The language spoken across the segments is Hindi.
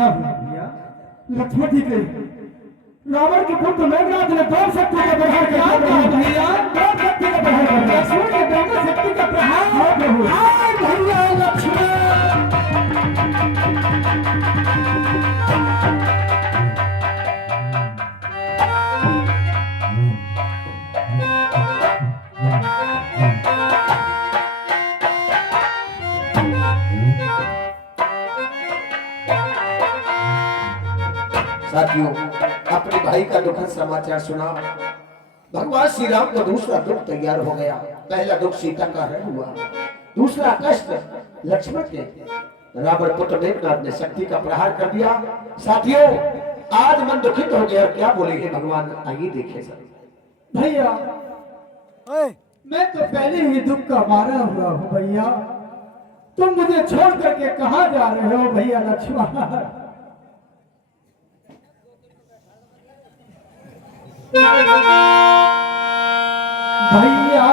ना भैया लक्ष्मण जी के रावण के पुत्र मेघनाथ ने दो शक्ति का प्रहार किया भैया, दो शक्ति का प्रहार किया, लक्ष्मण के दोनों शक्ति का प्रहार हो प्रभु। हाय भैया लक्ष्मण। साथियों, अपने भाई का दुखद समाचार सुना। भगवान श्री राम का दूसरा दुख तैयार हो गया। पहला दुख सीता का हरण हुआ, दूसरा कष्ट लक्ष्मण के रावण पुत्र मेघनाथ ने शक्ति का प्रहार कर दिया। साथियों, आज मन दुखित हो गया। क्या बोलेंगे भगवान, आइए देखें सर। भैया मैं तो पहले ही दुख का मारा हुआ हूँ भैया, तुम मुझे छोड़ करके कहाँ जा रहे हो भैया लक्ष्मण? भैया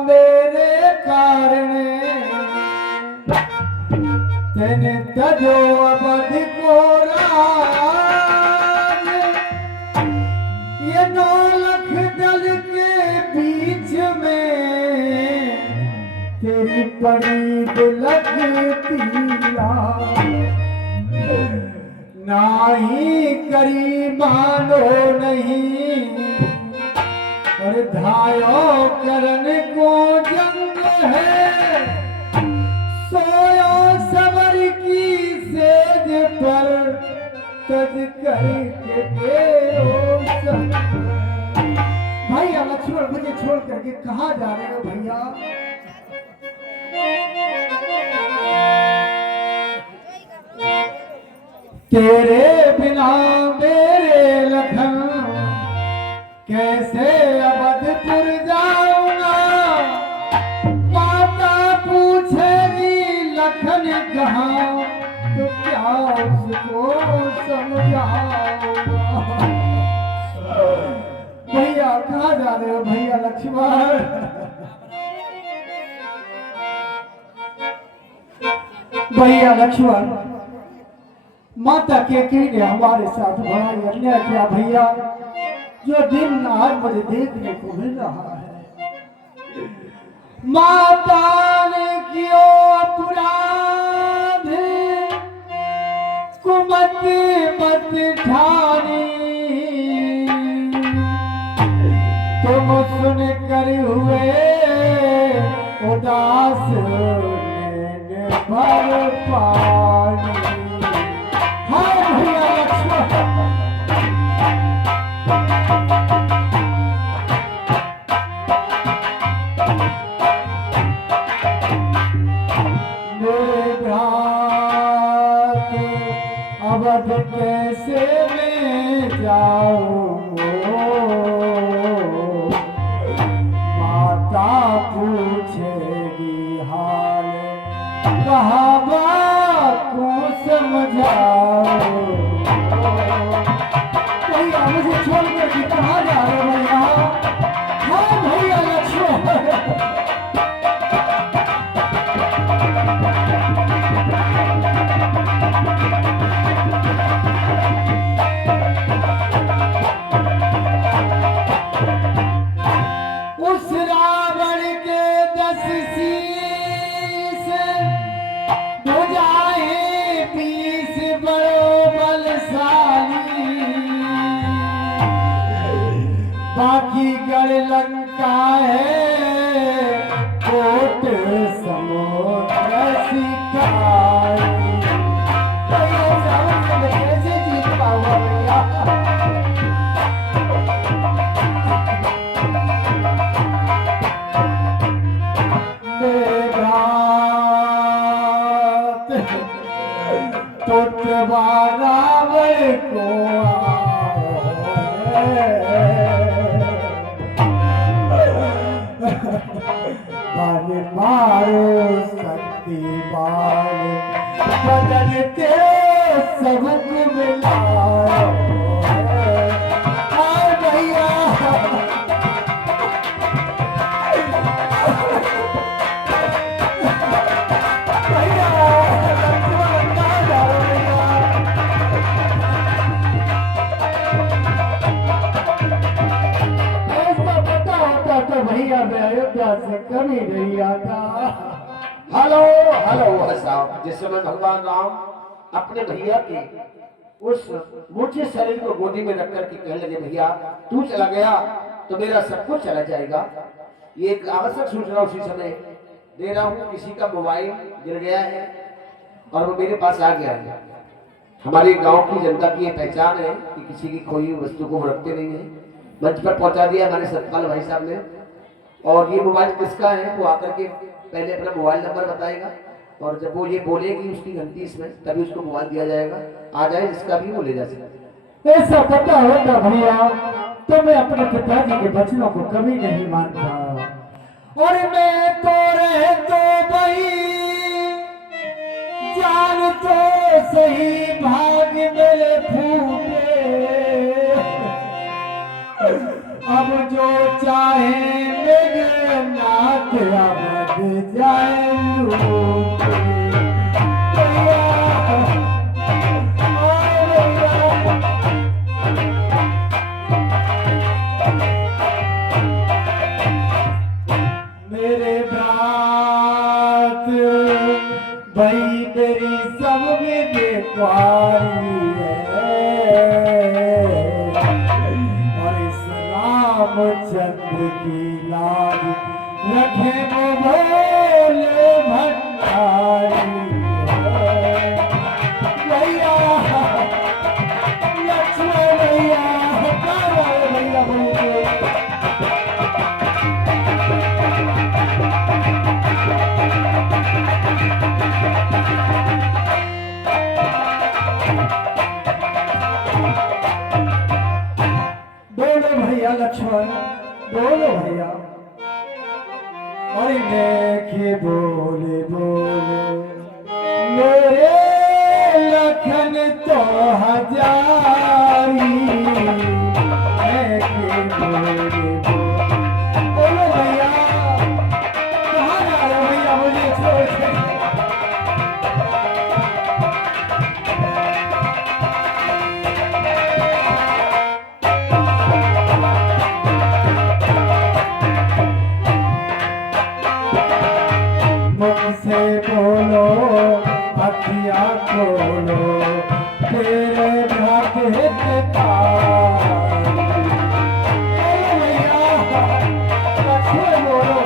मेरे कारण तेने तजो अवध को राज, ये 9 लाख दल के बीच में तेरी पड़ी लगती नाही करी मानो नहीं, और धायो करन को जंग है, सोयो सबर की सेज पर तज करके तेरो संग। भैया लक्ष्मण मुझे छोड़ करके कहाँ जा रहे हो भैया? तेरे बिना मेरे लखन कैसे अवधपुर जाऊंगा, माता पूछेगी लखन कहाँ, तो क्या उसको समझाऊंगा? भैया कहाँ जा रहे हो भैया लक्ष्मण? भैया लक्ष्मण माता के ने हमारे साथ बड़ा अन्याय किया भैया, जो दिन आज मुझे देखने को मिल रहा है। माता ने कियो अपराध कुमत मत ठानी, तुम सुन कर हुए उदास भर पानी। अवध कैसे मैं जाऊं, माता पूछेगी हाल, कहावा को समझाओ। भैया मुझे छोड़ कर कहाँ जा रहे हो भैया? हाँ भैया लक्ष्मण। बाकी गढ़ लंका है, कोट समुद्र शिकारी। कैसे जीत पाऊंगा भैया? रावण को मारो शक्ति बाल बदलते सबको मिलाओ। भैया भैया चाचा से कभी नहीं आता। हेलो हेलो साहब। जिस समय भगवान राम अपने भैया के उस मूर्छित शरीर को गोदी में रख करके कहने लगे, भैया तू चला गया तो मेरा सब कुछ चला जाएगा। ये एक आवश्यक सूचना उसी समय दे रहा हूँ। किसी का मोबाइल गिर गया है और वो मेरे पास आ गया है। हमारे गांव की जनता की ये पहचान है कि किसी की खोई हुई वस्तु को वो रखते नहीं है। मंच पर पहुंचा दिया हमारे सतपाल भाई साहब ने। और ये मोबाइल किसका है वो आकर के पहले अपना मोबाइल नंबर बताएगा और जब वो ये बोलेगी उसकी गलती इसमें, तभी उसको मोबाइल दिया जाएगा। आ जाए जिसका भी वो ले जा सकता। ऐसा पता होता भैया तो मैं अपने पिताजी के वचनों को कभी नहीं मानता। और मैं तो रह तो भाई जान तो सही भाग मेरे फूटे। अब जो चाहे मेरे नाथ अब जाए लूटे। मेरे बात भाई मेरी सब में बेकारी है और इस रामचंद्र की लाज रखे वो भोले भंडारी है। भैया लक्ष्मण भैया भैया भैया लक्ष्मण बोलो भैया। और देखे बोले बोले मेरे लखन तो हजारी। देखे बोले बोलो भैया कहाँ जा रहे हो भैया मुझे छोड़ के। मुझसे बोलो अखियाँ खोलो तेरे भाग्य के तारे। भैया मुझसे बोलो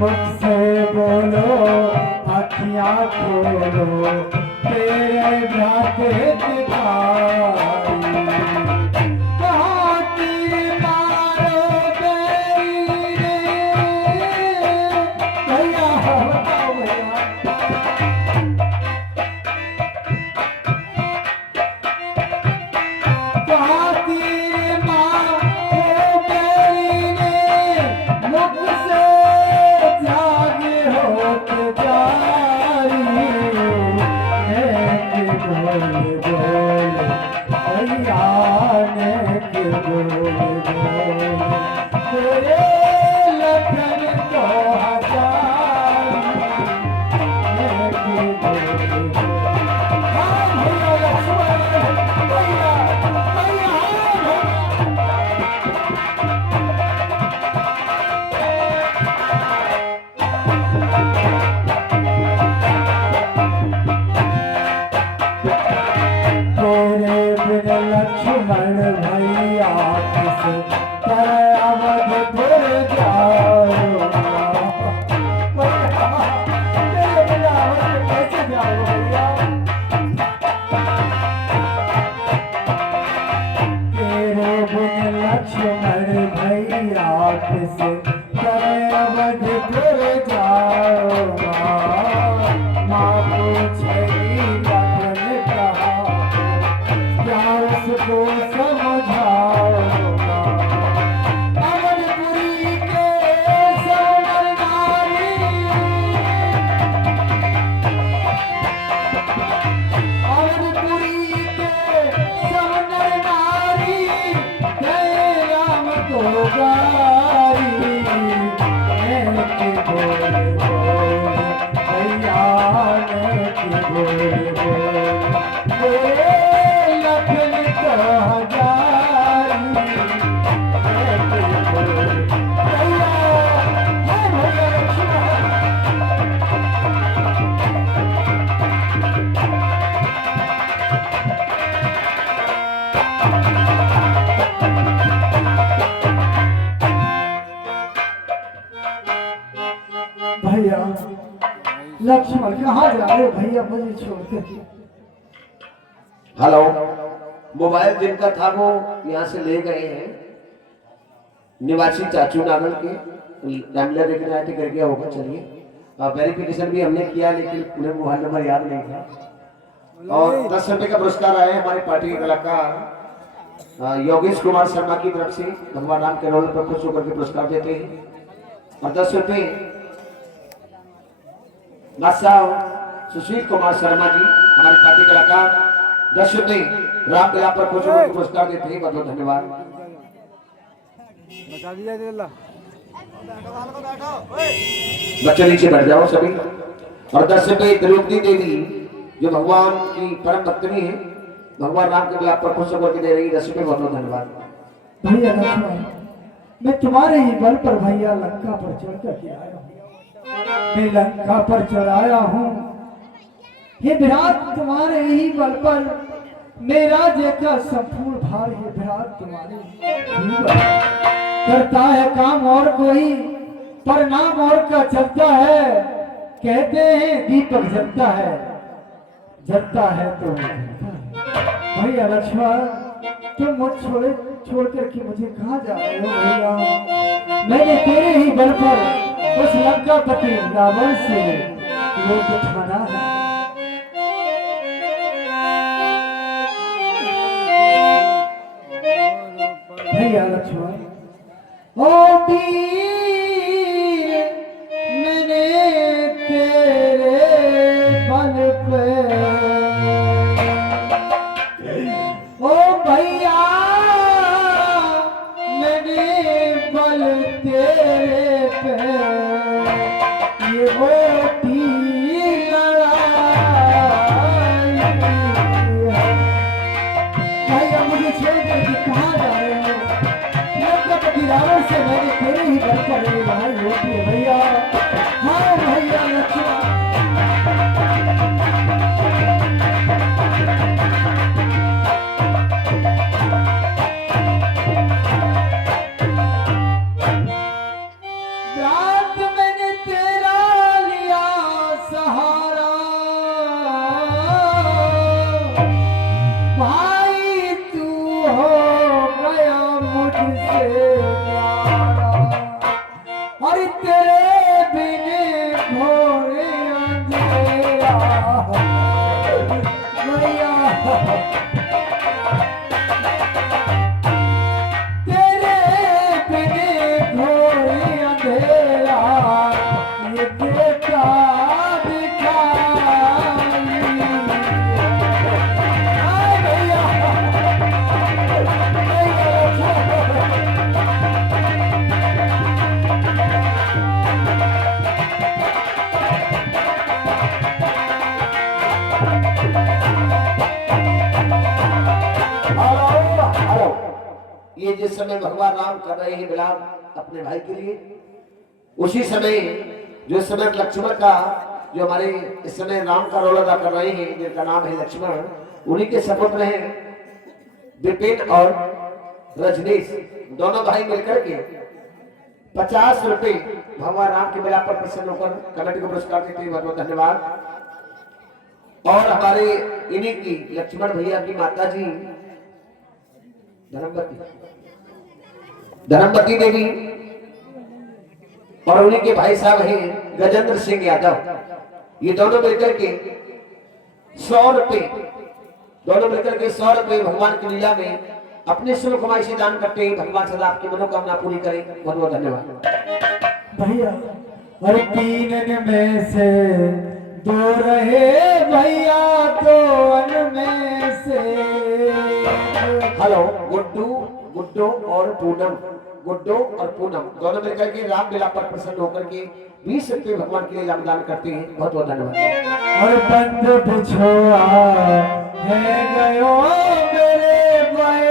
मुझसे बोलो अखियाँ खोलो तेरे भाग्य के तारे। लक्ष्मण कहाँ जा रहे हो भैया मुझे छोड़ कर? हेलो, मोबाइल जिनका था वो यहाँ से ले गए हैं, निवासी चाचू नागल के रैमलर लेकर आए थे, कर गया होगा। चलिए वेरिफिकेशन भी हमने किया लेकिन उन्हें मोबाइल नंबर याद नहीं था। और 10 रुपए का पुरस्कार आया है हमारे पार्टी के कलाकार योगेश कुमार शर्मा की तरफ से। भगवान राम के रोल पर खुश होकर के पुरस्कार देते हैं। और 10 रुपए बादशाह सुशील कुमार शर्मा जी हमारे पार्टी कलाकार 10 रुपए राम कला पर खुश होकर के पुरस्कार देते हैं। बहुत बहुत धन्यवाद। बच्चे नीचे बैठ जाओ सभी। और 10 रुपए द्रौपदी देवी जो भगवान की परम भक्तनी है, भगवान राम के बिलाप पर खुश होकर के दे रही 10 रुपए। बहुत बहुत धन्यवाद। भैया लक्ष्मण मैं तुम्हारे ही बल पर भैया लंका पर चढ़ कर आया हूँ। मैं लंका पर चढ़ाया हूँ हे विराट तुम्हारे ही बल पर मेरा जेका संपूर्ण भार हे विराट तुम्हारे ही बल। करता है काम और कोई पर नाम और का चलता है। कहते हैं दीपक जलता है तो भैया लक्ष्मण तुम मुझ छोड़ करके मुझे कहाँ जा रहे हो भैया? मैंने तेरे ही बल पर उस लंकापति रावण से रोक उठाना है। भैया लक्ष्मण ओ वीर मैंने तेरे बल पे ओ भैया मैंने बल तेरे पे ये मोटी लड़ाई है। भैया मुझे छोड़ करके कहाँ जा रहे हो? लंकापति रावण से मैंने तेरे ही बल पर लड़ाई होती है भैया। हाँ भैया लक्ष्मण रात मैंने तेरा लिया सहारा भाई तू हो गया मुझसे प्यारा। और तेरे बिन घोरे अंधेरा भैया तेरे बिन घोरे अंधेरा ये देखा दिखाई। हाय भैया ये जिस समय भगवान राम कर रहे हैं विलाप अपने भाई के लिए, उसी समय जो समय लक्ष्मण का जो हमारे इस समय राम का रोल अदा कर रहे हैं जिनका नाम है लक्ष्मण, उन्हीं के सपुत्र हैं विपिन और रजनीश। दोनों भाई मिलकर के 50 रुपए भगवान राम के बिलाप पर प्रसन्न होकर कमेटी को पुरस्कार देते हैं। बहुत बहुत धन्यवाद। और हमारे इन्हीं की लक्ष्मण भैया की माता जी धर्मवती देवी और उन्हीं के भाई साहब हैं गजेंद्र सिंह यादव। ये दोनों मिलकर के 100 रुपए भगवान की लीला में अपने शुभ कमाई से दान करते हैं। भगवान सदा आपकी मनोकामना पूरी करें। बहुत बहुत धन्यवाद भैया। और 3 में से 2 रहे भैया 2 में से। हेलो, गुड्डू और पूनम दोनों मिलकर के रामलीला पर प्रसन्न होकर के 20 रुपए भगवान के लिए दान करते हैं। बहुत बहुत धन्यवाद। और बंद बिछोआ है गयो मेरे भाई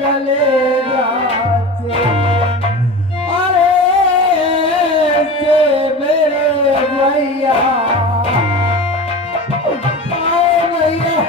कलेजा से। अरे से मेरे भैया भैया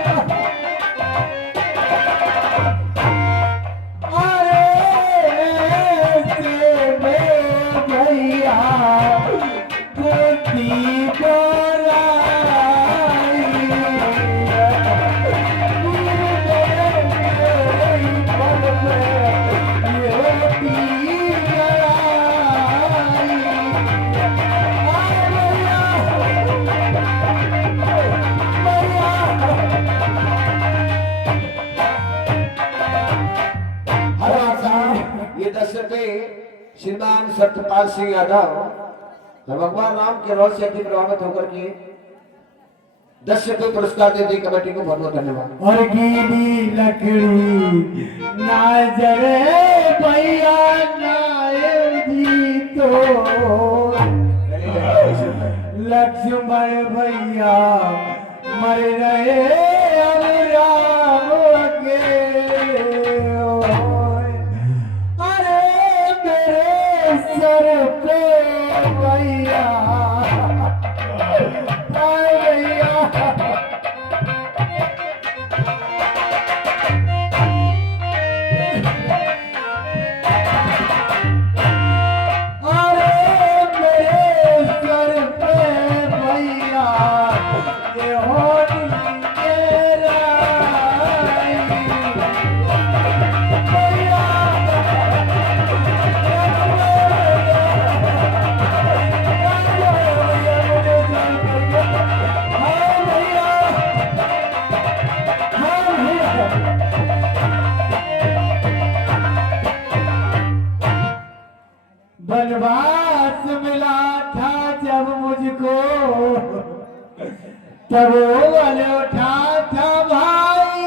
सत्यपाल सिंह यादव तो भगवान राम के रोल से अति प्रभावित होकर के 10 रुपये पुरस्कार देती कमेटी को बहुत बहुत धन्यवाद। और गीली लकड़ी ना जरे भैया नाय जी तो लक्ष्मण भैया मर रहे अब राम अकेले होए। अरे मेरे सर पे भैया आए भैया बनवास मिला था जब मुझको तब वो उठा था भाई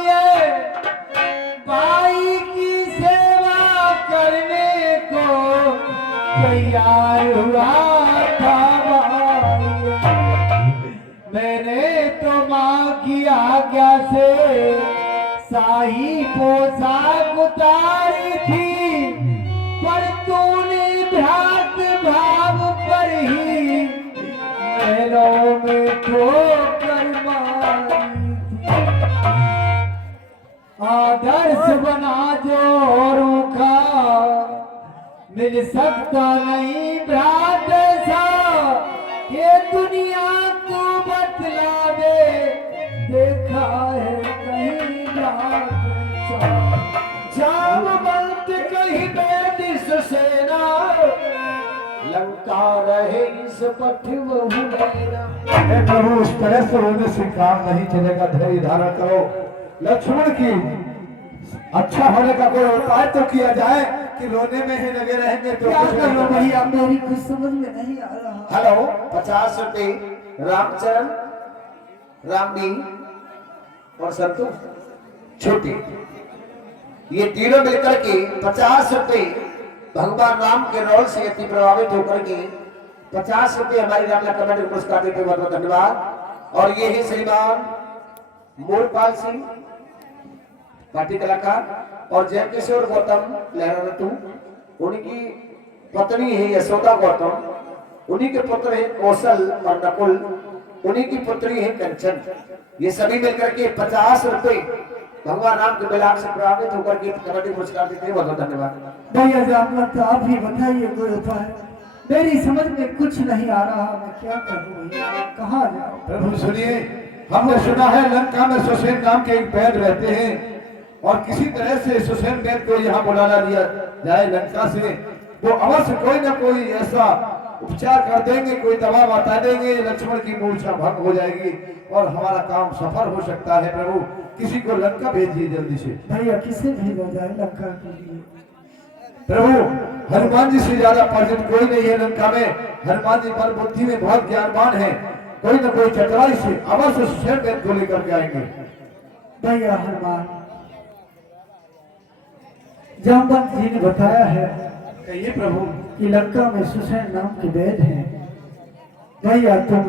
भाई की सेवा करने को तैयार हुआ था भाई। मैंने तो माँ की आज्ञा से शाही पोशाक उतारी थी पर तूने भ्रात भाव पर ही महलों में ठोकर मारी थी। आदर्श बना जो औरों का मिल सकता नहीं भ्रात सा ये दुनिया को बतला दे देखा है कहीं भ्रात सा। जामवंत कहीं बेदी सुसेना लंका रहे इस पथ बहु नैना। प्रभु इस तरह से रोने से काम नहीं चलेगा, धैर्य धारण करो। लक्ष्मण की अच्छा होने का कोई उपाय तो किया जाए कि रोने में ही लगे रहेंगे तो क्या करो भैया मेरी कुछ समझ में नहीं आ रहा। हेलो 50 रुपए रामचरण रामबी और संतु छोटी ये तीनों मिलकर के 50 रुपए भगवान राम के रोल से अति प्रभावित होकर के 50 रुपए हमारी रामला कमेटी पुरस्कार देते बहुत बहुत धन्यवाद। और ये है श्रीमान मोरपाल सिंह पार्टी कलाकार और जयकिशोर गौतम लहरा रतु उनकी पत्नी है यशोदा गौतम, उन्हीं के पुत्र है कौशल और नकुल, उन्हीं की पुत्री है कंचन। ये सभी मिलकर के 50 रुपए भगवान राम के बिलाप से प्रभावित होकर के कमेटी पुरस्कार देते हैं बहुत बहुत धन्यवाद। भैया जामला तो आप ही बताइए कोई उपाय, मेरी समझ में कुछ नहीं आ रहा, मैं क्या करूं भैया कहाँ जाऊं। प्रभु सुनिए, हमने सुना है लंका में सुसेन नाम के एक वैद्य रहते हैं और किसी तरह से सुसेन वैद्य को यहाँ बुलाना लिया जाए लंका से, वो अवश्य कोई ना कोई ऐसा उपचार कर देंगे, कोई दवा बता देंगे, लक्ष्मण की मूर्छा भंग हो जाएगी और हमारा काम सफल हो सकता है। प्रभु किसी को लंका भेजिए जल्दी से। भैया किसे भेजा जाए लंका के लिए। प्रभु हनुमान जी से ज्यादा परिचित कोई नहीं है लंका में, हनुमान जी पर बुद्धि में बहुत ज्ञानवान है, कोई ना कोई चतुराई से अवश्य सुसेन वैद्य को लेकर के आएंगे। भैया हनुमान जामवंत जी ने बताया है कहिए प्रभु कि लंका में सुसेन नाम के वैद्य हैं। भैया तुम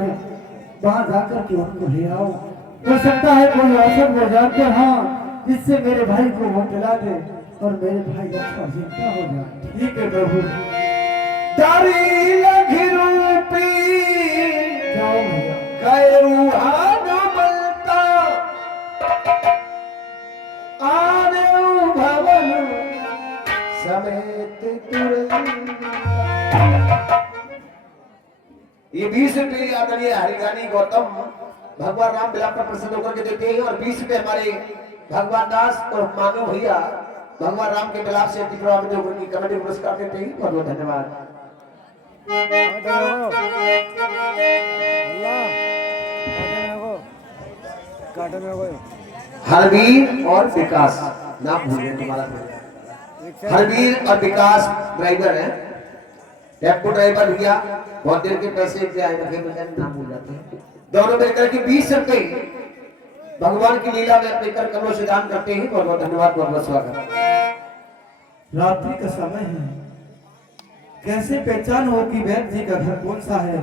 वहां जाकर के उनको ले आओ, हो सकता है कोई औसत वो जानते हाँ जिससे मेरे भाई को वो पिला दे और मेरे भाई अच्छा जिंदा हो जाए। ठीक है प्रभु। दारी लघिरूपी जाओ भैया। करुहान बलता आने भवन समेत तुरंत। ये 20 रुपये आदरणीय हरिगानी गौतम भगवान राम बिलाप पर प्रसन्न होकर के देते हैं और 20 रुपये हमारे भगवान दास और मानव भैया भगवान राम के बिलाप से अति प्रभावित होकर की कमेटी पुरस्कार देते हैं। बहुत बहुत धन्यवाद। हरवीर और विकास नाम भूल गए तुम्हारा। हरवीर और विकास ड्राइवर है, टेम्पो ड्राइवर भैया बहुत देर के पैसे क्या है फिर नाम भूल जाते हैं। दोनों मिलकर के 20 रुपए भगवान की लीला में अपने कर कमलों से दान करते हैं। बहुत बहुत धन्यवाद, बहुत बहुत स्वागत। रात्रि का समय है, कैसे पहचान हो कि वैद्य जी का घर कौन सा है?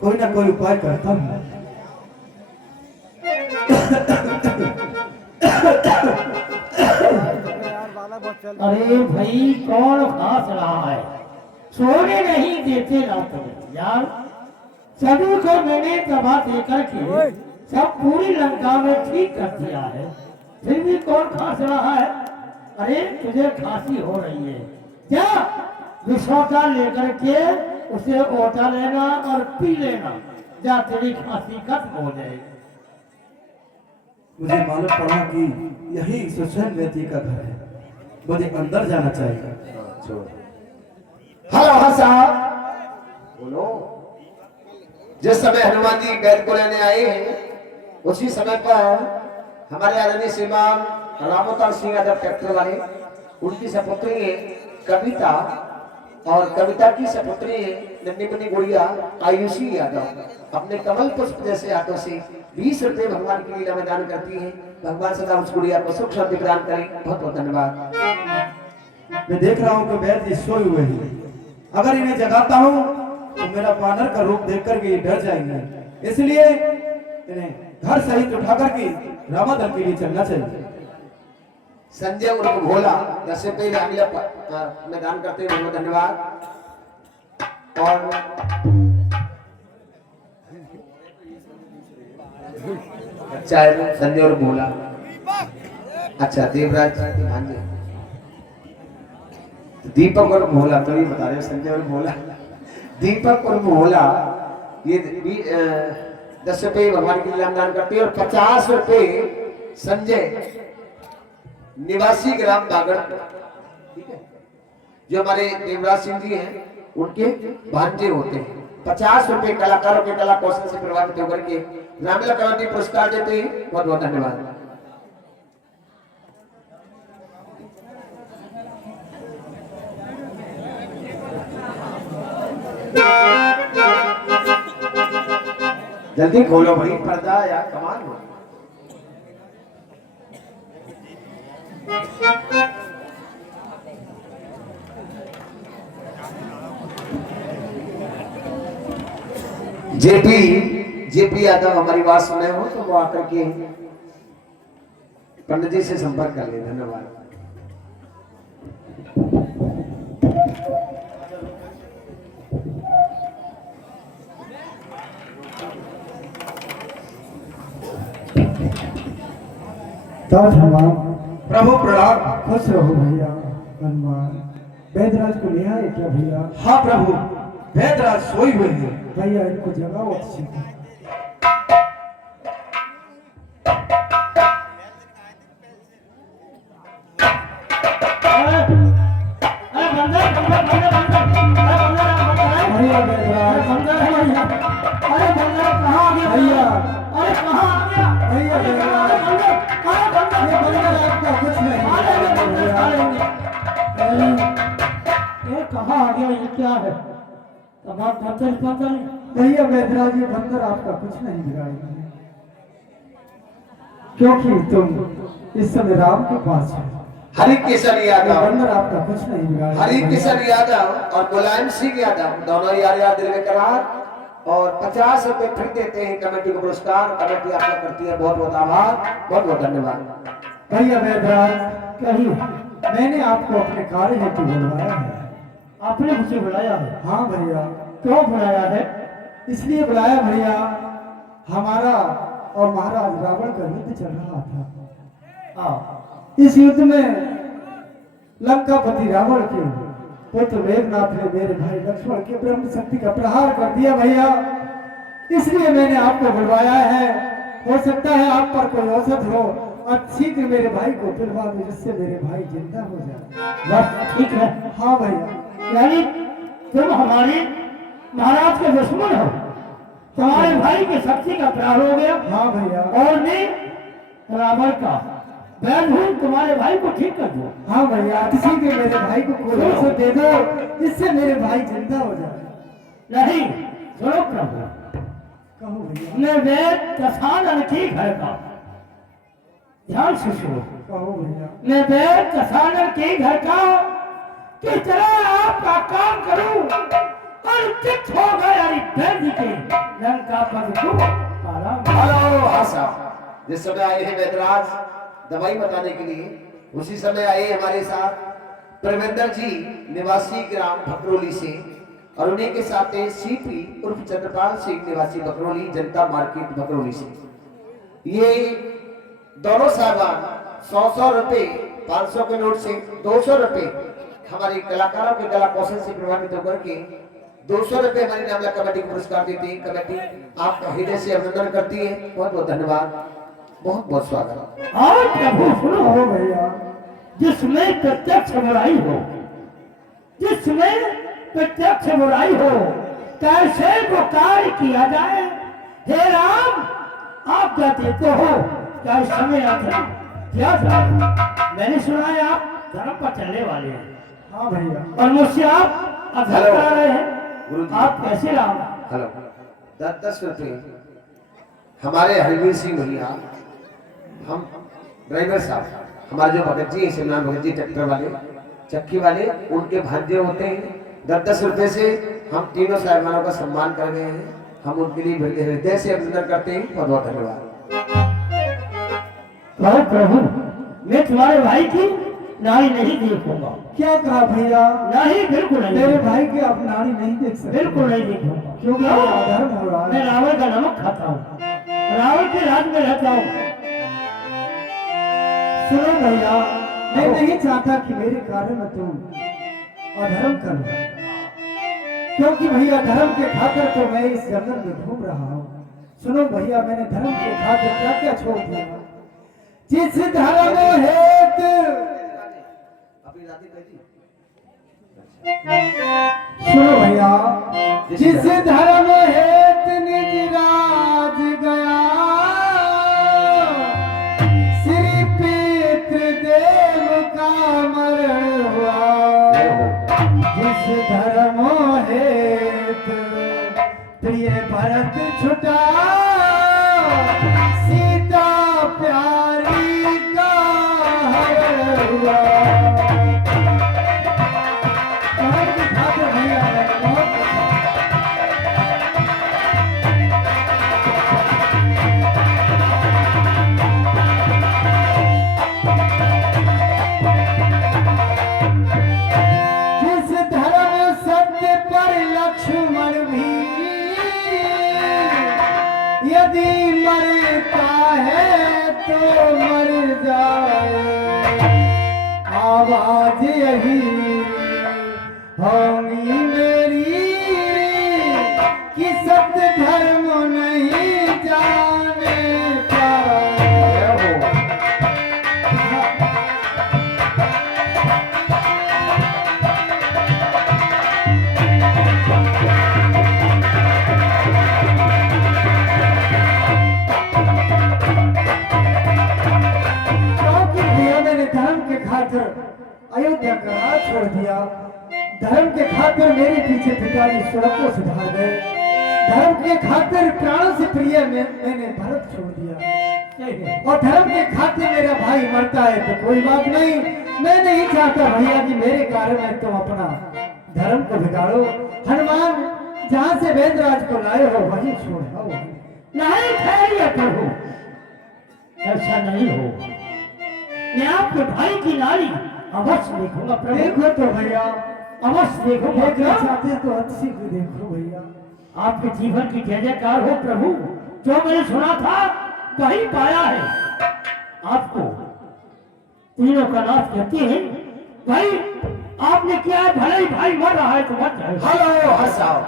कोई ना कोई उपाय करता हूँ। अरे भाई कौन खास रहा है? सोने नहीं देते रात में यार। सभी को मैंने दबा देकर के सब पूरी लंका में ठीक कर दिया है, फिर भी कौन खास रहा है? अरे तुझे खांसी हो रही है, क्या विषौटा लेकर के उसे ओटा लेना और पी लेना, जा तेरी खांसी खत्म हो जाएगी। मुझे मालूम पड़ा कि यही सुषेण व्यक्ति का घर है, मुझे अंदर जाना चाहिए। हेलो हाँ साहब बोलो। जिस समय हनुमान जी बैल को लेने आए हैं उसी समय पर हमारे आदरणीय श्रीमान रामोताल सिंह यादव ट्रैक्टर वाले, उनकी सपुत्री है कविता और कविता की सपुत्री है नन्ही मुन्नी गुड़िया आयुषी यादव अपने कमल पुष्प जैसे हाथों से 20 रुपए भगवान की लीला में दान करती है। भगवान सदा उस गुड़िया को सुख शांति प्रदान करें। बहुत बहुत धन्यवाद। मैं देख रहा हूँ कि वैद्य सोए हुए हैं, अगर इन्हें जगाता हूँ तो मेरा बानर का रूप देखकर के ये डर जाएंगे, इसलिए इन्हें घर सहित उठा करके रामादल के लिए चलना चाहिए। संजय उर्फ भोला 10 रुपए में दान करते हैं। बहुत धन्यवाद। और अच्छा है संजय और भोला। अच्छा देवराज हाँ जी, दीपक और भोला तो ये बता रहे हो, संजय और भोला। दीपक और भोला ये 10 रुपए भगवान की लीला में दान करते हैं और 50 रुपए संजय निवासी ग्राम बागड़, ठीक है, जो हमारे देवराज सिंह जी हैं उनके भांजे होते हैं। 50 रुपए कलाकारों के कला कौशल से प्रभावित होकर के रामलीला कमेटी पुरस्कार देते हैं। बहुत बहुत धन्यवाद। जल्दी खोलो भाई पर्दा यार, कमाल हो। जेपी यादव हमारी बात सुने हो तो वो आकर के पंडित जी से संपर्क कर ले। धन्यवाद। प्रभु प्रणाम। खुश रहो भैया। हनुमान वैद्यराज को ले आए क्या भैया? हाँ प्रभु, वैद्यराज सोई हुए हैं। भैया इनको जगाओ अच्छी से। भैया वैद्यराज, अरे बंदर कहाँ आ गया? भैया अरे कहाँ आ गया? भैया वैद्यराज, ये बंदर आपका कुछ नहीं भैया। ये कहाँ आ गया? ये क्या है? तमाम बंदर बंदर भैया वैद्यराज, ये बंदर आपका कुछ नहीं बिगाड़ेगा, क्योंकि तुम इस समय राम के पास हो। हरि किशन ये यादव, बंदर आपका कुछ नहीं बिगाड़ेगा। हरि किशन यादव और मुलायम सिंह यादव दोनों यार दिल में करार और 50 रुपए फिर देते हैं कमेटी को पुरस्कार। कमेटी आपका करती है। बहुत बहुत आभार, बहुत बहुत धन्यवाद। भैया वैद्यराज, कहिए मैंने आपको अपने कार्य हेतु बुलवाया है। आपने मुझे बुलाया है? हाँ भैया। क्यों बुलाया है? इसलिए बुलाया भैया, हमारा और महाराज रावण का युद्ध चल रहा था। हाँ, इस युद्ध में लंकापति रावण के पुत्र मेघनाथ ने मेरे भाई लक्ष्मण के ब्रह्म शक्ति का प्रहार कर दिया भैया, इसलिए मैंने आपको बुलवाया है। हो सकता है आप पर कोई औसत हो और शीघ्र मेरे भाई को पिलवा दो, जिससे मेरे भाई जिंदा हो जाए। बस ठीक है। हाँ भैया। यानी तुम हमारे महाराज के दुश्मन हो, तुम्हारे भाई की शक्ति का प्रहार हो गया। हाँ भैया। और मैं रावण का मैं हूँ तुम्हारे भाई को ठीक कर दो। हाँ भैया, किसी के मेरे भाई को कोई से दे दो, इससे मेरे भाई जिंदा हो जाए। नहीं, सुनो प्रभु, कहो भैया। मैं वेद कसानन की घर का, ध्यान से सुनो, कहो भैया। मैं वेद कसानन के घर का कि तरह आपका काम करूं और चित हो गया वैद्य के लंका पद को आराम। हेलो हाँ साहब, जिस समय आए हैं वैद्यराज दवाई बताने के लिए, उसी समय आए हमारे साथ प्रवेंद्र जी निवासी ग्राम भकरोली से, और उन्हीं के साथ सीपी उर्फ चंद्रपाल सिंह निवासी भकरोली जनता मार्केट भकरोली से। ये दोनों साहबान 100 रुपए 500 के नोट से 200 रुपए हमारे कलाकारों के कला कौशल से प्रभावित होकर के 200 रुपए हमारी नामला कमेटी को पुरस्कार देती है। कमेटी आपका हृदय से अभिनंदन करती है, बहुत बहुत धन्यवाद, बहुत बहुत स्वागत। और प्रभु सुनो कहो भैया। जिसमें प्रत्यक्ष बुराई हो, जिसमें प्रत्यक्ष बुराई हो, कैसे वो कार्य किया जाए। हे राम, आप क्या देते हो, क्या इस समय आता क्या जाए। मैंने सुना है आप धर्म पर चलने वाले हैं। हाँ भैया। और मुझसे आप अधर्म हेलो। करा रहे हैं। गुरुजी। आप कैसे राम। हेलो, 10 रुपए हमारे हरवीर सिंह भैया, हम ड्राइवर साहब, हमारे जो भगत जी शिवनाथ भगत जी ट्रैक्टर वाले चक्की वाले, उनके भांजे होते हैं। 10 रुपए से हम तीनों साहबानों का सम्मान कर रहे हैं। हम उनके लिए हृदय से अभिनंदन करते हैं, बहुत बहुत धन्यवाद। प्रभु, मैं तुम्हारे भाई की नारी नहीं देखूंगा। क्या कहा भैया? नहीं, बिल्कुल नहीं। मेरे भाई की आप नारी नहीं देख सकते। बिल्कुल नहीं देखूंगा, क्योंकि ये अधर्म हो रहा मैं है। रावण का नमक खाता हूँ, रावण के राज में रहता हूँ। सुनो भैया, मैं नहीं चाहता कि मेरे कार्य में तुम अधर्म करो, क्योंकि भैया धर्म के खातिर तो मैं इस जंगल में घूम रहा हूँ। सुनो भैया, मैंने धर्म के खातिर क्या क्या छोड़ दिया। जिस धर्म हेतु, सुनो भैया, जिस धर्म हेतु निज राज गया, श्री पितृदेव का मरण हुआ। जिस धर्म हेतु प्रिय भरत छुटा, सीता प्यारी का हरण हुआ। धर्म की खातिर भैया मैंने बहुत जिस धर्म सत्य पर लक्ष्मण भी यदि मरता है तो मर जाए, आवाज यही होगी मेरी कि सत्य धर्म नहीं जाने पाए। क्योंकि भैया मैंने धर्म के खातिर अयोध्या का राज छोड़ दिया। धर्म के खातिर मेरे पीछे पिताजी सड़कों से भाग गए। धर्म के खातिर प्राणों से प्रिय मैंने भारत छोड़ दिया। और धर्म के खातिर मेरा भाई मरता है तो कोई बात नहीं। मैं नहीं चाहता भैया कि मेरे कार्य में तुम अपना धर्म को बिगाड़ो। हनुमान जहाँ से वेदराज को लाए हो वहीं छोड़ आओ। नहीं ठहरिए प्रभु, ऐसा नहीं हो। मैं आपके भाई की नारी अवश्य देखूंगा प्रभु। देखो तो भैया, अवश्य देखूंगा। देखना चाहते तो अच्छी को देखो भैया। आपके जीवन की जय जयकार हो प्रभु। जो मैंने सुना था वही पाया है। आपको तीनों का नाथ कहते हैं। भाई आपने किया है, भले ही भाई मर रहा है तो मर जाए। हेलो हसाओ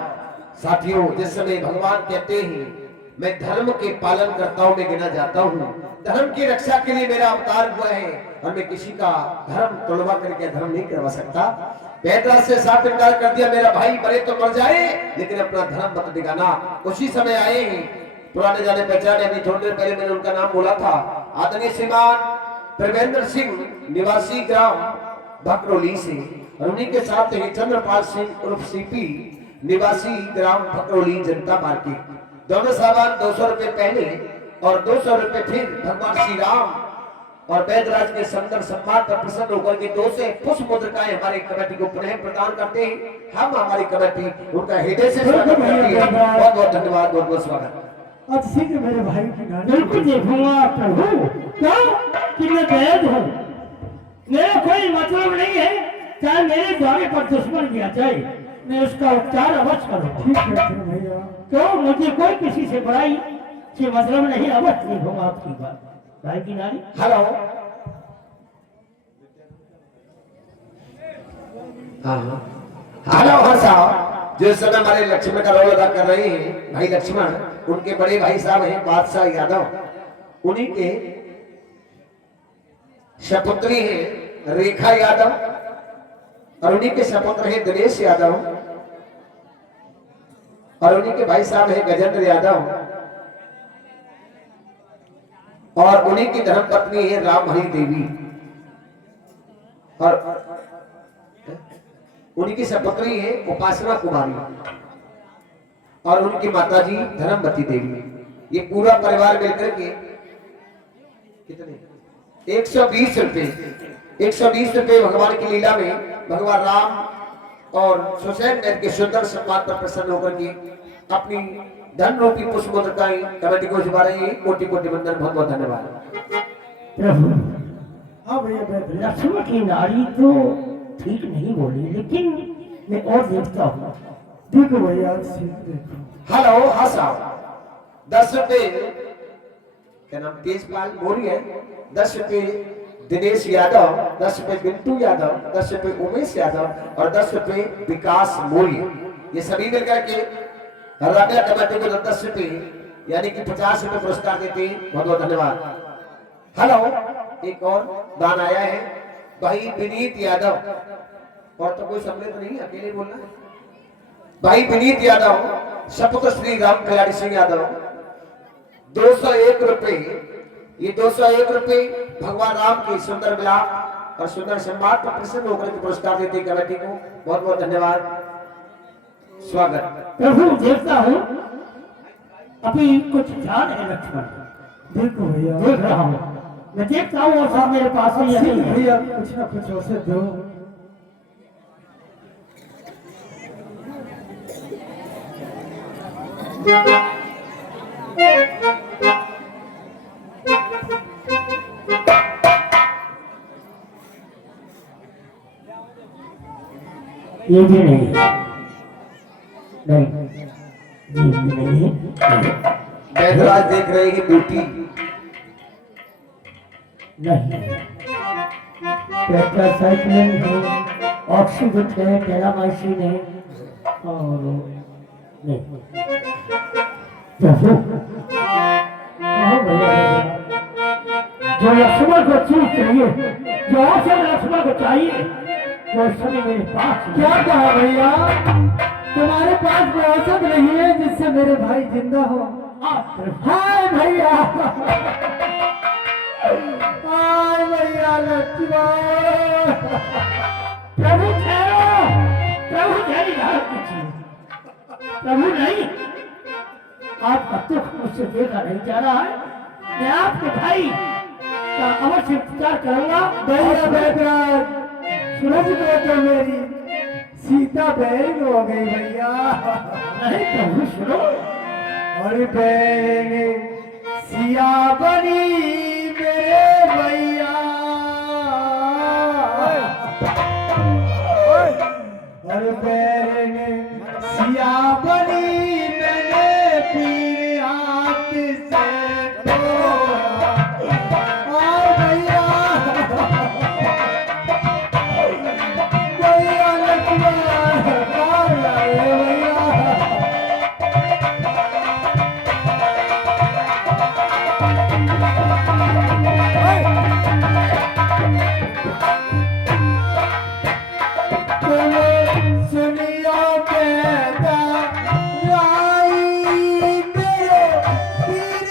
साथियों, जिस समय भगवान कहते हैं मैं धर्म के पालन करताओं में गिना जाता हूँ, धर्म की रक्षा के लिए मेरा अवतार हुआ है और मैं किसी का धर्म तोड़वा करके धर्म नहीं करवा सकता। वेदराज से साफ इनकार कर दिया, मेरा भाई मरे तो मर जाए लेकिन अपना धर्म मत दिखाना। उसी समय आए हैं पुराने जाने पहचाने। अभी थोड़ी देर पहले मैंने उनका नाम बोला था, आदरणीय श्रीमान त्रिवेंद्र सिंह निवासी ग्राम भकरोली से और उन्हीं के साथ हैं चंद्रपाल सिंह उर्फ सीपी निवासी ग्राम भकरोली जनता मार्केट। दोनों सामान 200 रुपए पहले और 200 रुपए फिर भगवान श्री राम और वैदराज के सुंदर सम्मान पर प्रसन्न होकर के 2 से पुष्प मुद्रिकाएं हमारी कमेटी को पुनः प्रदान करते हैं। हम हमारी कमेटी उनका हृदय से स्वागत करती है। बहुत बहुत धन्यवाद, बहुत बहुत स्वागत। अब शीघ्र मेरे भाई की गाड़ी बिल्कुल देखूंगा प्रभु, क्यों कि मैं वैद हूँ, मेरा कोई मतलब नहीं है, चाहे मेरे द्वारे पर दुश्मन किया जाए, मैं उसका उपचार अवश्य करूँगा। ठीक है फिर भैया। क्यों मुझे कोई किसी से बुराई से मतलब नहीं, अवश्य देखूंगा आपकी बात। भाई की नारी हेलो, हाँ हेलो, हाँ साहब, जो इस समय हमारे लक्ष्मण का रोल अदा कर रहे हैं भाई लक्ष्मण, उनके बड़े भाई साहब हैं बादशाह यादव, उन्हीं के सपुत्री हैं रेखा यादव और उन्हीं के सपुत्र हैं दिनेश यादव और उन्हीं के भाई साहब हैं गजेंद्र यादव और उन्हीं की धर्म पत्नी है रामहरी देवी और उन्हीं की सपुत्री है उपासना कुमारी और उनकी माताजी धर्मवती देवी। ये पूरा परिवार मिलकर के कितने 120 रुपए 120 रुपए भगवान की लीला में भगवान राम और सुसैन नैन के सुंदर सम्मान पर प्रसन्न होकर के अपनी धन रूपी पुष्प मुद्रिकाएं कमेटी को जुबा रही है। कोटि कोटि वंदन, बहुत बहुत धन्यवाद। प्रभु, हाँ भैया बैठ। लक्ष्मण की नारी तो ठीक नहीं बोली, लेकिन मैं और देखता हूँ। देखो भैया देखो। हेलो, हाँ साहब, 10 रुपए क्या नाम तेजपाल मौर्य है, 10 रुपए दिनेश यादव, 10 रुपए बिंटू यादव, 10 रुपए उमेश यादव और 10 रुपए विकास मौर्य। ये सभी मिलकर के राबिया कमेटी को 10 रुपए यानी कि 50 रुपए पुरस्कार देते हैं। बहुत बहुत धन्यवाद। हेलो, एक और दान आया है भाई विनीत यादव, और तो कोई सम्मिलित नहीं, अकेले बोलना है। भाई विनीत यादव सपुत्र श्री राम खिलाड़ी सिंह यादव 201 रुपए। ये 201 रुपए भगवान राम की सुंदर विलाप और सुंदर सम्मान पर प्रसन्न होकर के पुरस्कार देते कमेटी को। बहुत बहुत धन्यवाद, स्वागत। प्रभु देखता हूँ, अभी कुछ ध्यान है लक्ष्मण, देखो भैया देख रहा हूँ, मैं देखता हूँ और सब मेरे पास में यही है। भैया कुछ ना कुछ औसत दो। ये भी नहीं है, नहीं, ये भी नहीं है, नहीं। वैदराज देख रहे हैं बेटी, नहीं, टेट्रासाइक्लिन है, ऑक्सीविट है, टेरामाइसिन है और नहीं। प्रभु, हाँ भैया। जो लक्ष्मण को चीज चाहिए, जो औसत लक्ष्मण को चाहिए, वो सभी मेरे पास है। क्या कहा भैया? तुम्हारे पास वो औसत नहीं है जिससे मेरे भाई जिंदा हो? हाय भैया, हाय भैया लक्ष्मण। प्रभु ठहरो, प्रभु ठहरी धारण कीजिए। प्रभु नहीं, आपका दुख मुझसे देखा नहीं जा रहा है, मैं आपके भाई का अवश्य उपचार करूंगा। भैया बैठराज, सूरज को तो मेरी सीता बहन हो गई भैया। नहीं प्रभु सुनो, और बहन सिया बनी मेरे भैया। और बहन सिया बनी मैंने पीर हाथ से तोड़ा। भैया भैया लक्ष्मण भैया। सुनियो कहता राई तेरे पीर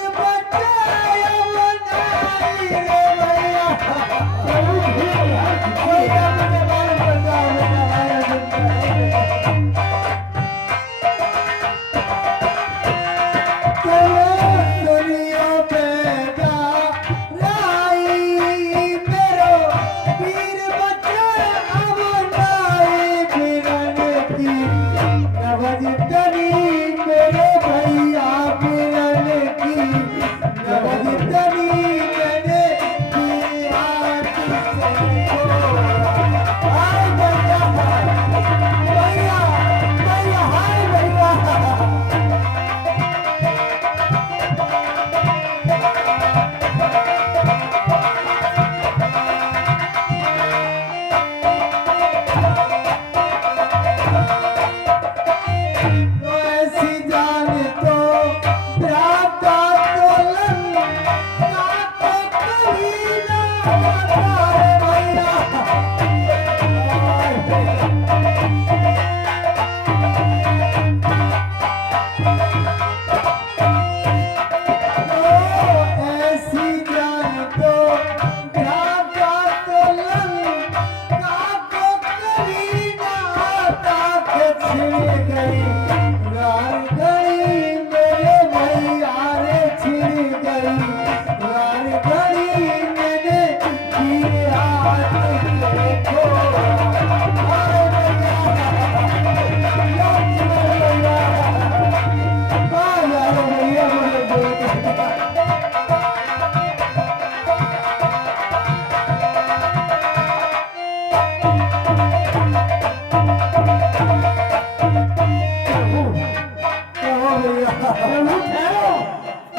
ठहरो,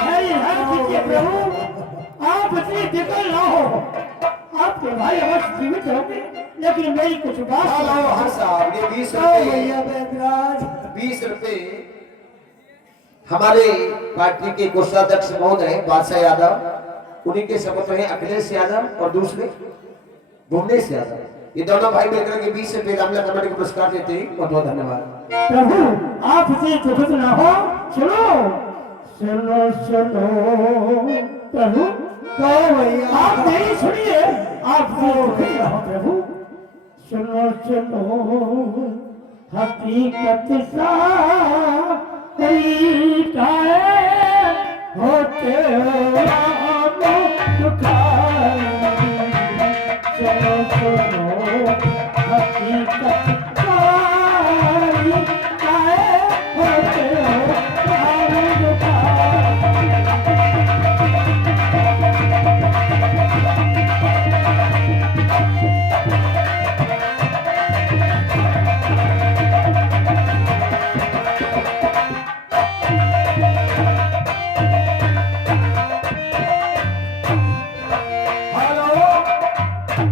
मेरी हर कीजिए प्रभु, आप इतनी फिक्र ना हो। आपके भाई अवश्य जीवित होंगे, लेकिन मेरी कुछ बात हेलो हाँ साहब, ये 20 आओ रुपए, भैया बैदराज। 20 रुपए हमारे पार्टी के कोषाध्यक्ष महोदय बादशाह यादव, उन्हीं के शपथ हैं अखिलेश यादव और दूसरे भुवनेश यादव। ये दोनों भाई मिलकर के 20 रुपए रामला कमेटी को पुरस्कार देते हैं। बहुत बहुत धन्यवाद। प्रभु, आप इतनी दुखित ना हो। सुनो सुनो सुनो प्रभु, कहो भैया। आप मेरी सुनिए, आप दुखित ना हो प्रभु। सुनो सुनो हकीकत सारी काए होते राम दुखाई। सुनो सुनो हकीकत सारी काए होते राम दुखाई।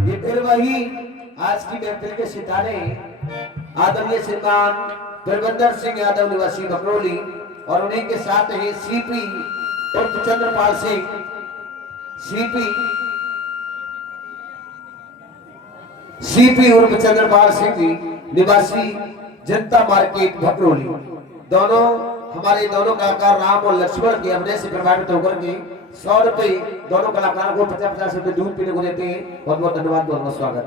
ये फिर वही आज की महफिल के सितारे आदरणीय श्रीमान प्रबंधर सिंह यादव निवासी बकरौली और उन्हीं के साथ है सीपी उर्फ चंद्रपाल सिंह, सीपी उर्फ चंद्रपाल सिंह जी निवासी जनता मार्केट बकरौली। दोनों हमारे दोनों कलाकार राम और लक्ष्मण के हमने से प्रभावित होकर के 100 रुपए दोनों कलाकारों को 50-50 रुपए दूध पीने को देते हैं। बहुत बहुत धन्यवाद, बहुत बहुत स्वागत।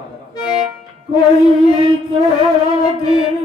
कोई तो दिल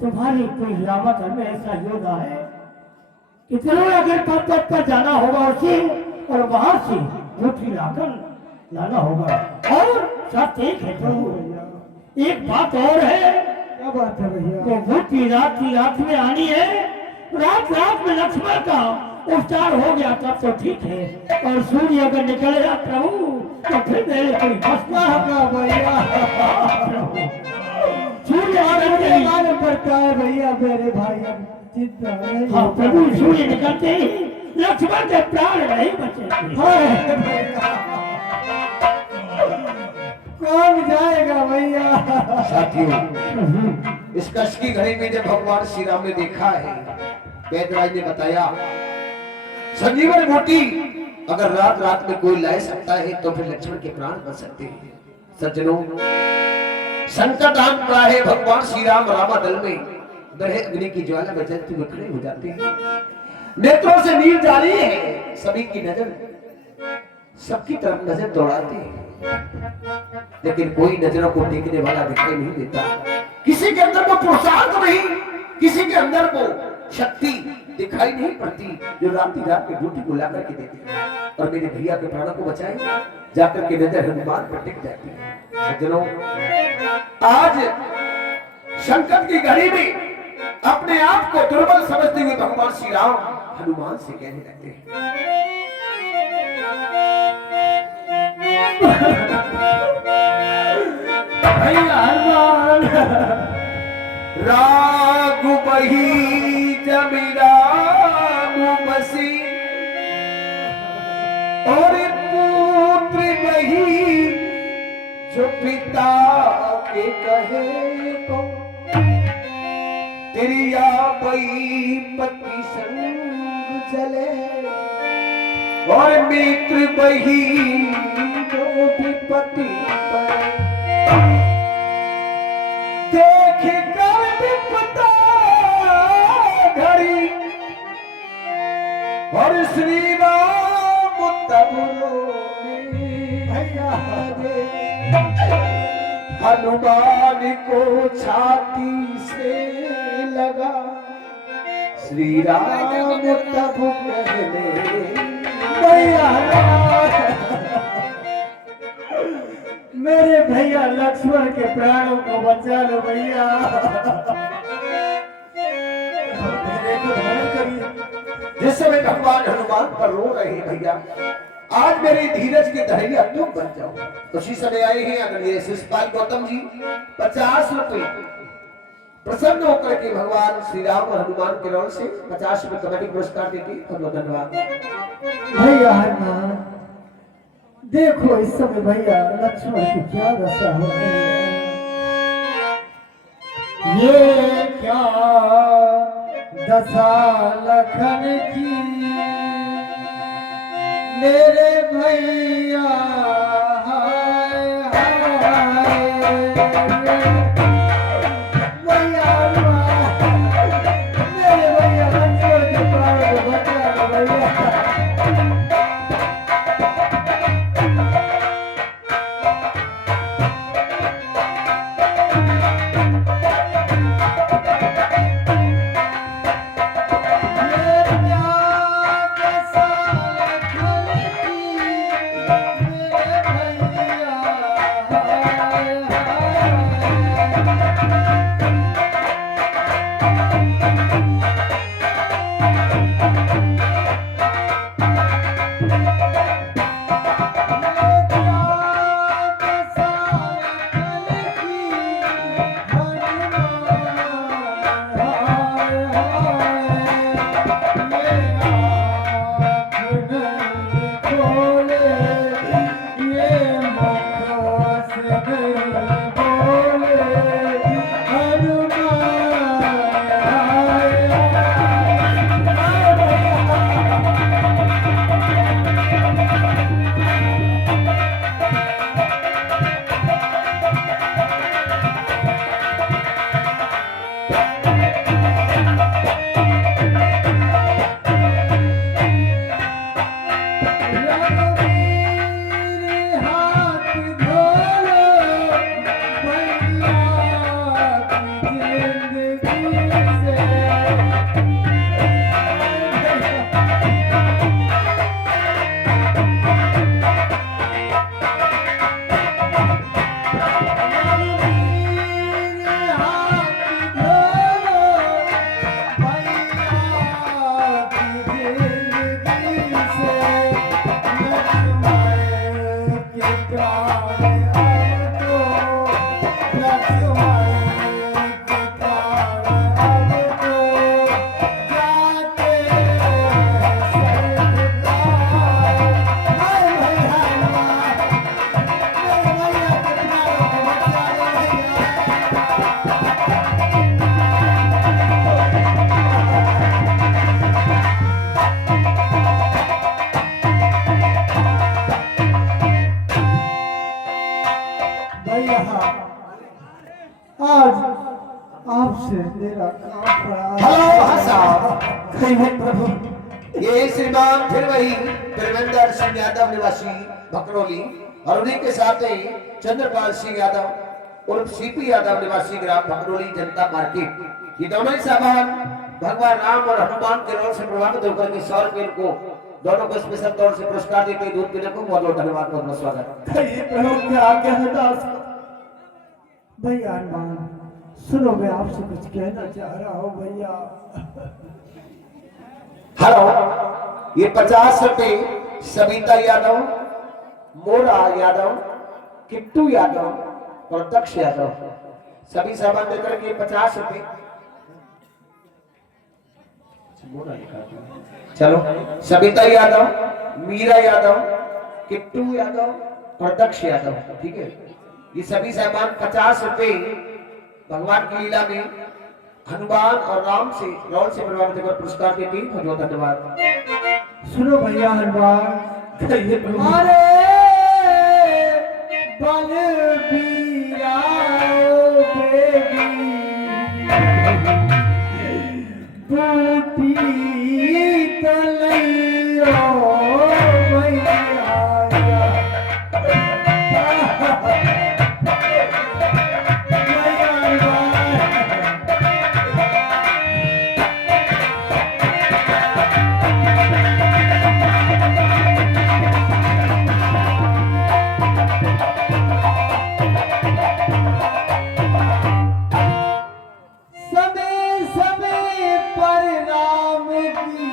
तुम्हारी कोई हिलावत हमें ऐसा योद्धा है कि जरूर अगर पर्वत पर जाना होगा उसे और वहां से मुट्ठी लाकर लाना होगा। और शर्त एक है प्रभु, एक बात और है। क्या बात है भैया? तो मुट्ठी रात की रात में आनी है, रात रात में लक्ष्मण का उपचार हो गया तब तो ठीक है, और सूर्य अगर निकल गया प्रभु तो फिर मेरे कोई फंसना होगा भैया सूर्य निकलते मालूम पड़ता है भैया मेरे भाई, अब चिंता नहीं। हाँ प्रभु, सूर्य निकलते ही लक्ष्मण के प्राण नहीं बचेंगे। कौन जाएगा भैया? साथियों, इस कष्ट की घड़ी में जब भगवान श्री राम ने देखा है, वैदराज ने बताया संजीवन बूटी अगर रात रात में कोई ला सकता है तो फिर लक्ष्मण के प्राण बच सकते हैं। सज्जनों, संकट आन पड़ा है, भगवान श्री राम रामादल में दरहे अग्नि की ज्वाला में जलते हुए खड़े हो जाते हैं। नेत्रों से नीर जारी है, सभी की नजर सबकी तरफ नजर दौड़ाती है, लेकिन कोई नजरों को टेकने वाला दिखाई नहीं देता। किसी के अंदर वो पुरुषार्थ नहीं, किसी के अंदर वो शक्ति दिखाई नहीं पड़ती जो रात की ड्यूटी को ला करके देती और मेरे भैया के प्राणों को बचाए। जाकर के नजर हनुमान पर टिक जाती है। सज्जनों, आज संकट की घड़ी में अपने आप को दुर्बल समझते हुए भगवान श्री राम हनुमान से कहने लगते हैं, भैया हनुमान, राघु बही जमीरा बसी और पुत्र बही जो पिता के कहे तो तेरी पई पति संग चले और मित्र बही जो भी पति पर देख कर विपदा घड़ी और श्री राम तब भैया हनुमान को छाती से लगा श्री राम तब कहने भैया मेरे भैया लक्ष्मण के प्राणों को बचा लो भैया। जिस समय भगवान हनुमान पर रो रहे हैं भैया, आज मेरी धीरज की धैर्य तुम बन जाओ। उसी समय आए हैं आदरणीय शिषपाल गौतम जी 50 रुपए प्रसन्न होकर के भगवान श्री राम और हनुमान के ओर से 50 रुपए कमेटी पुरस्कार देके बहुत धन्यवाद। भैया हनुमान देखो इस समय भैया लक्ष्मण की क्या दशा हो रही है। ये क्या दशा लखन की मेरे भैया हाय हाय भैया मेरे भैया लक्ष्मण के प्राण को बचा लो भैया। ये श्रीमान फिर वही त्रिवेंद्र सिंह यादव निवासी भकरोली और उन्हीं के साथ ही चंद्रपाल सिंह यादव उर्फ सीपी यादव निवासी ग्राम भकरोली जनता मार्केट। ये दोनों ही साहबान भगवान राम और हनुमान के नाम से प्रभावित होकर के 100 रुपए को दोनों को स्पेशल तौर से पुरस्कार देते दूध पीने को बहुत बहुत धन्यवाद बहुत स्वागत। भैया हनुमान सुनो मैं आपसे कुछ कहना चाह रहा हूँ भैया। हेलो, ये 50 रुपए सविता यादव, मोरा यादव, किट्टू यादव और दक्ष यादव सभी सामान लेकर के 50 रुपए। चलो, सविता यादव, मीरा यादव, किट्टू यादव और दक्ष यादव, ठीक है। ये सभी सामान 50 रुपए भगवान की लीला में हनुमान और राम से प्रभावित होकर पुरस्कार देते हैं। बहुत धन्यवाद। सुनो भैया हनुमान, कहिए प्रभु। अरे बलबीराओ बेबी बूटी तलैयो भैया समय समय पर राम की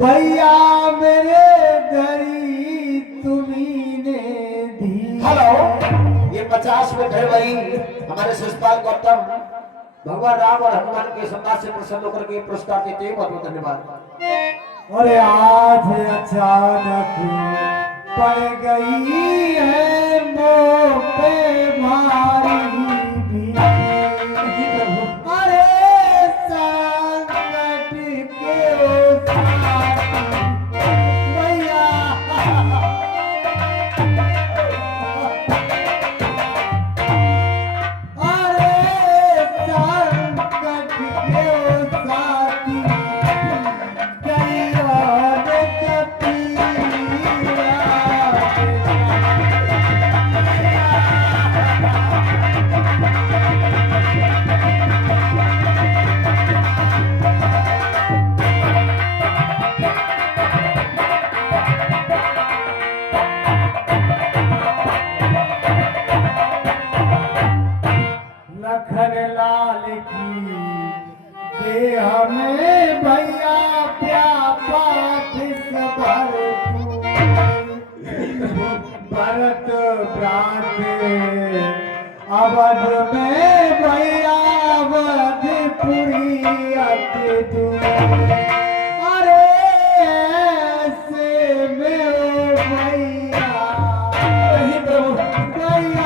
भैया मेरे घरी तुम्ही ने दी। हेलो, ये 50 में फिर वही हमारे शिषपाल गौतम भगवान राम और हनुमान के सम्मान से प्रसन्न होकर के पुरस्कार देते हैं। बहुत बहुत धन्यवाद। अरे आज अचानक पड़ गई है मुँह पे भारी भी। अरे संकट के उतार भैया अरे संकट के उतार कई और कपीरा लखन लाल की देह में भैया व्यापार भरपूर भरत भ्रात अवध में भैया अवधपुरी अति दूर। अरे ऐसे में ओ भैया भैया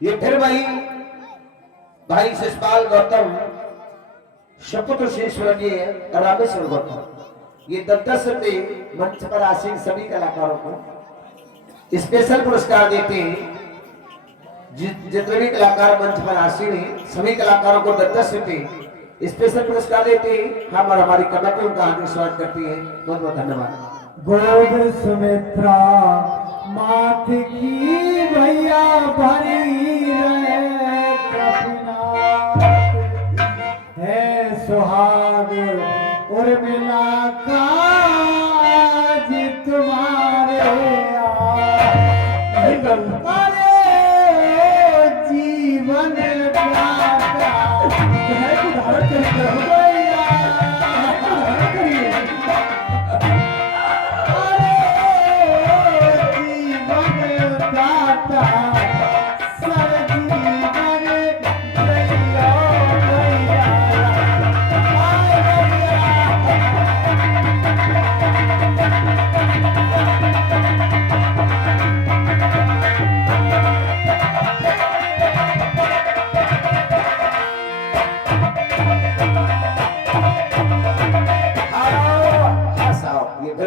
ये फिर वही भाई शिषपाल गौतम शपुत्र से स्वर्गीय रामेश्वर गौतम ये 10 रुपए मंच पर आसीन सभी कलाकारों को स्पेशल पुरस्कार देते हैं। जितने भी कलाकार मंच पर आसीन हैं सभी कलाकारों को 10 रुपए स्पेशल पुरस्कार देते हैं। हम और हमारी कमेटी उनका हार्दिक स्वागत करती है। बहुत बहुत धन्यवाद। गोद सुमित्रा मात की भैया भरी रहे कपिनाथ है सुहाग उर्मिला का आज तुम्हारे अरे जीवन दाता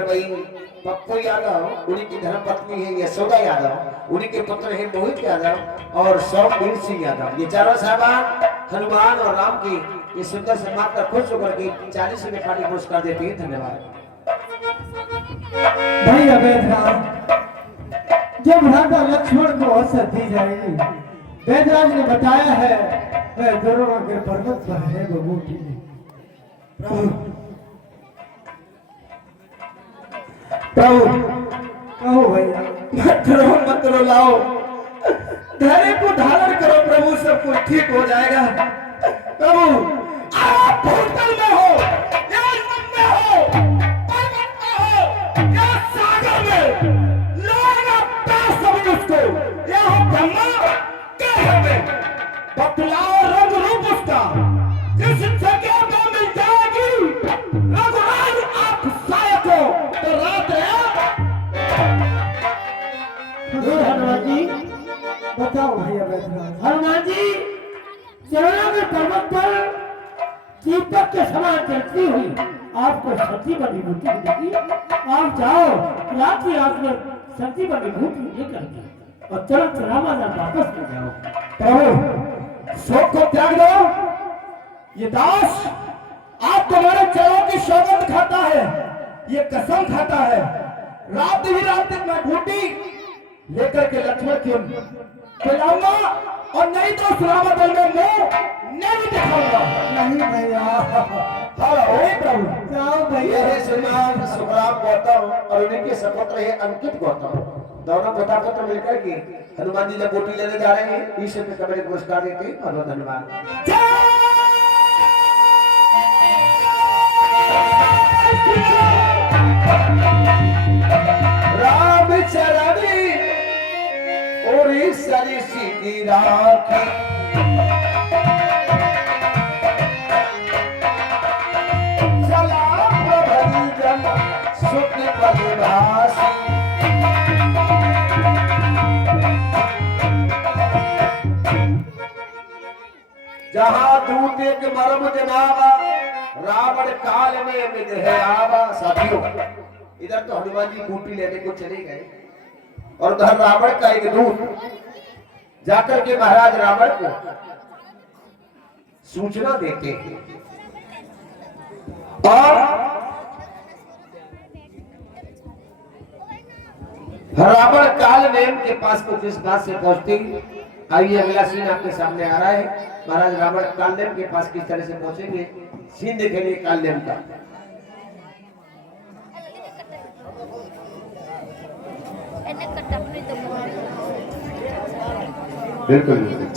भैया पप्पू यादव उन्हीं की धर्मपत्नी है यशोदा यादव, उन्हीं के पुत्र हैं मोहित यादव और सौमवीर सिंह यादव। ये चारों साहबान हनुमान और राम की ये सुंदर सम्मान का खुश होकर के 40 रुपए पार्टी पुरस्कार देते हैं। धन्यवाद। भाई अवैधराज, जब भ्राता लक्ष्मण को अवसर दी जाएगी, वेदराज ने बताया है वह दुर्वा के पर्वत पर है बबूटी। प्रभु कहो भैया, मत रो लाओ, धैर्य को धारण करो प्रभु, सब कुछ ठीक हो जाएगा। प्रभु आप भूतल में हो या मन में हो, पर्वत में हो या सागर में, लोग अपना समझ उसको, या हो ब्रह्मा क्या में, बतलाओ रंग रूप उसका, किस जगह में मिल जाएगी रघुराज आप साय को, तो रात हनुमान जी, बताओ भैया बैठना। हनुमान जी, चरणों में पर्वत पर दीपक के समान चलती हुई आपको सब्जी बनी बूटी मिलेगी। आप जाओ रात में सब्जी बनी बूटी लेकर के और तुरंत रामायण वापस ले जाओ। प्रभु शोक को त्याग दो, ये दास आप तुम्हारे चरणों की सौगंध खाता है, ये कसम खाता है, रात ही रात तक मैं बूटी लेकर के लक्ष्मण की खिलाऊंगा और नहीं तो उस रावण में मुंह नहीं दिखाऊंगा। नहीं भैया, हाँ प्रभु जाओ भैया। ये है श्रीमान सुखराम गौतम और उन्हीं के सपुत्र है अंकित गौतम, दोनों पिता पुत्र मिलकर के हनुमान जी जब बोटी लेने जा रहे हैं, ईश्वर के कमरे पुरस्कार देते हैं। बहुत धन्यवाद। राम चरणी और सरी सीधी राखी, सलाम भरी जन सुख परिभाषी, जहां दूत एक मरम जनावा, रावण काल में विधे आवा। साथियों, इधर तो हनुमान जी बूटी लेने को चले गए और उधर रावण का एक दूत जाकर के महाराज रावण को सूचना देते हैं और रावण काल नेम के पास को किस बात से पहुंचती। आइए अगला सीन आपके सामने आ रहा है। महाराज रावण काल नेम के पास किस तरह से पहुंचेंगे, सीन देखेंगे काल नेम का। बिल्कुल बिल्कुल।